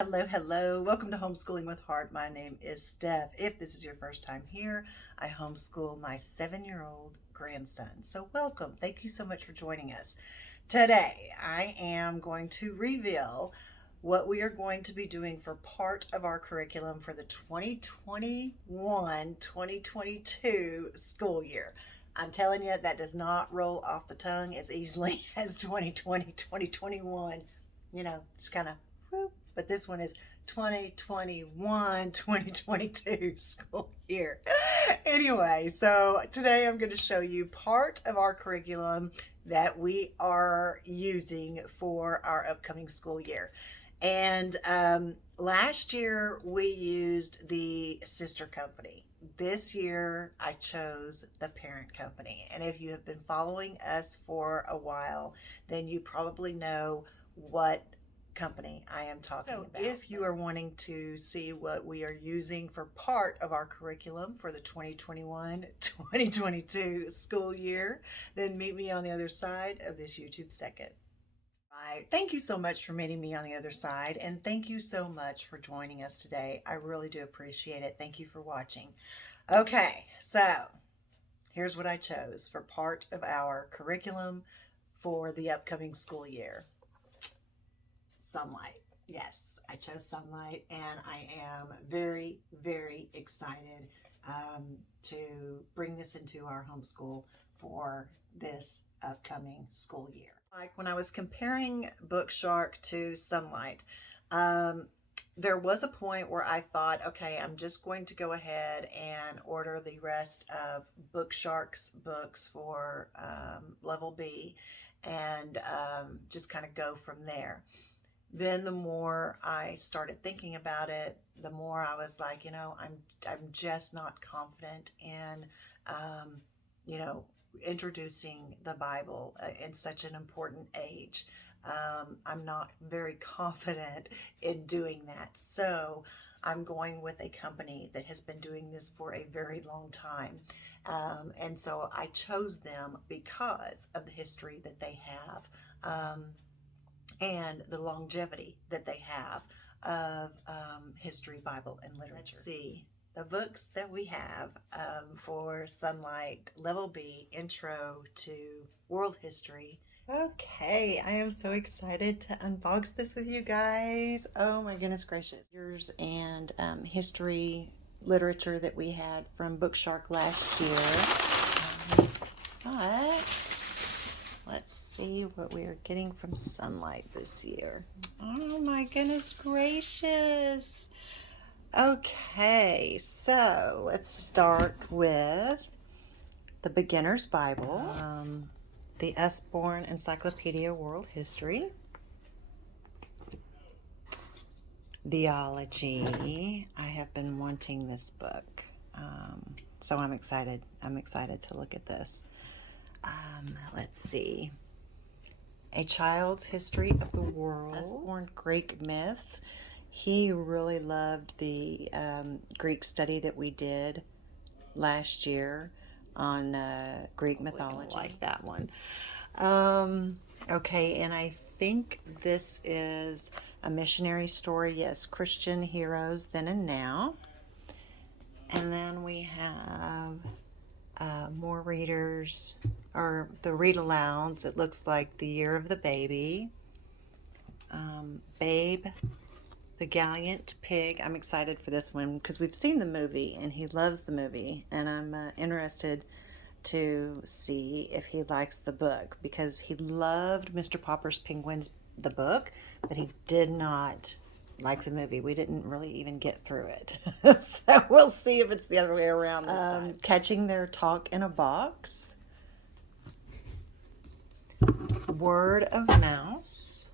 Hello, hello. Welcome to Homeschooling with Heart. My name is Stef. If this is your first time here, I homeschool my 7-year-old grandson. So welcome. Thank you so much for joining us. Today, I am going to reveal what we are going to be doing for part of our curriculum for the 2021-2022 school year. I'm telling you, that does not roll off the tongue as easily as 2020, 2021. Just kind of whoop. But this one is 2021, 2022 school year. Anyway, so today I'm going to show you part of our curriculum that we are using for our upcoming school year. And last year we used the sister company. This year I chose the parent company. And if you have been following us for a while, then you probably know what company I am talking about. If you are wanting to see what we are using for part of our curriculum for the 2021-2022 school year, then meet me on the other side of this YouTube second. Right. Thank you so much for meeting me on the other side, and thank you so much for joining us today. I really do appreciate it. Thank you for watching. Okay, so here's what I chose for part of our curriculum for the upcoming school year. Sonlight. Yes, I chose Sonlight, and I am very, very excited to bring this into our homeschool for this upcoming school year. Like when I was comparing Bookshark to Sonlight, there was a point where I thought, okay, I'm just going to go ahead and order the rest of Bookshark's books for level B and just kind of go from there. Then the more I started thinking about it, the more I was like, I'm just not confident in, introducing the Bible in such an important age. I'm not very confident in doing that. So I'm going with a company that has been doing this for a very long time. And so I chose them because of the history that they have. And the longevity that they have of history, Bible, and literature. Let's see the books that we have for Sonlight Level B Intro to World History. Okay, I am so excited to unbox this with you guys. Oh my goodness gracious. Years and history literature that we had from Bookshark last year. But let's see what we are getting from Sonlight this year. Oh my goodness gracious. Okay, so let's start with the Beginner's Bible, the Usborne Encyclopedia World History, Theology. I have been wanting this book, so I'm excited. I'm excited to look at this. Let's see. A Child's History of the World. Usborne Greek Myths. He really loved the Greek study that we did last year on Greek mythology. I like that one. Okay, and I think this is a missionary story. Yes, Christian Heroes Then and Now. And then we have more readers, or the read alouds. It looks like The Year of the Baby, Babe, The Gallant Pig. I'm excited for this one because we've seen the movie and he loves the movie, and I'm interested to see if he likes the book because he loved Mr. Popper's Penguins, the book, but he did not like the movie. We didn't really even get through it. So we'll see if it's the other way around this time. Catching Their Talk in a Box. Word of Mouse.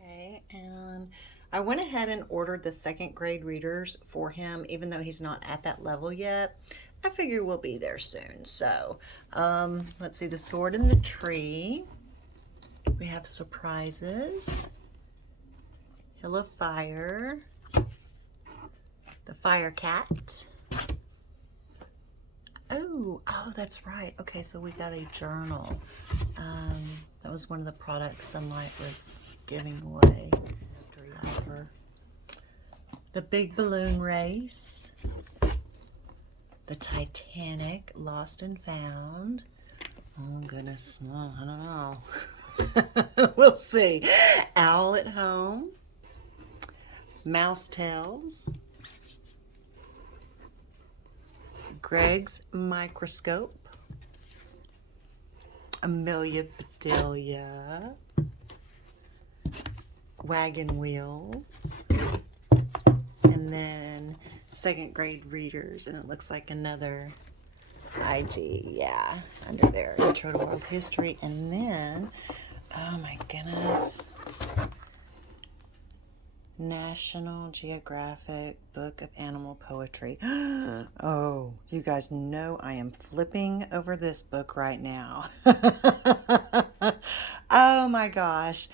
Okay, and I went ahead and ordered the second grade readers for him, even though he's not at that level yet. I figure we'll be there soon. So let's see, The Sword and the Tree. We have Surprises. Hill of Fire, The Fire Cat. Oh, that's right. Okay, so we got a journal. That was one of the products Sonlight was giving away. The Big Balloon Race, the Titanic, Lost and Found. Oh goodness, well, I don't know. We'll see. Owl at Home, Mouse Tales, Greg's Microscope, Amelia Bedelia, Wagon Wheels, and then second grade readers, and it looks like another IG, yeah, under there, Intro to World History, and then, oh my goodness, National Geographic Book of Animal Poetry. Oh, you guys know I am flipping over this book right now. Oh my gosh.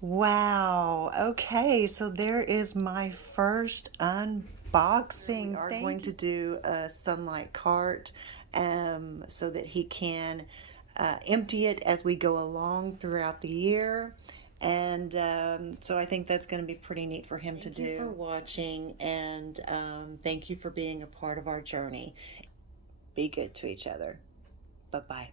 Wow. Okay, so there is my first unboxing. We are going to do a Sonlight cart so that he can empty it as we go along throughout the year. And so I think that's going to be pretty neat for him to do. Thank you for watching, and thank you for being a part of our journey. Be good to each other. Bye-bye.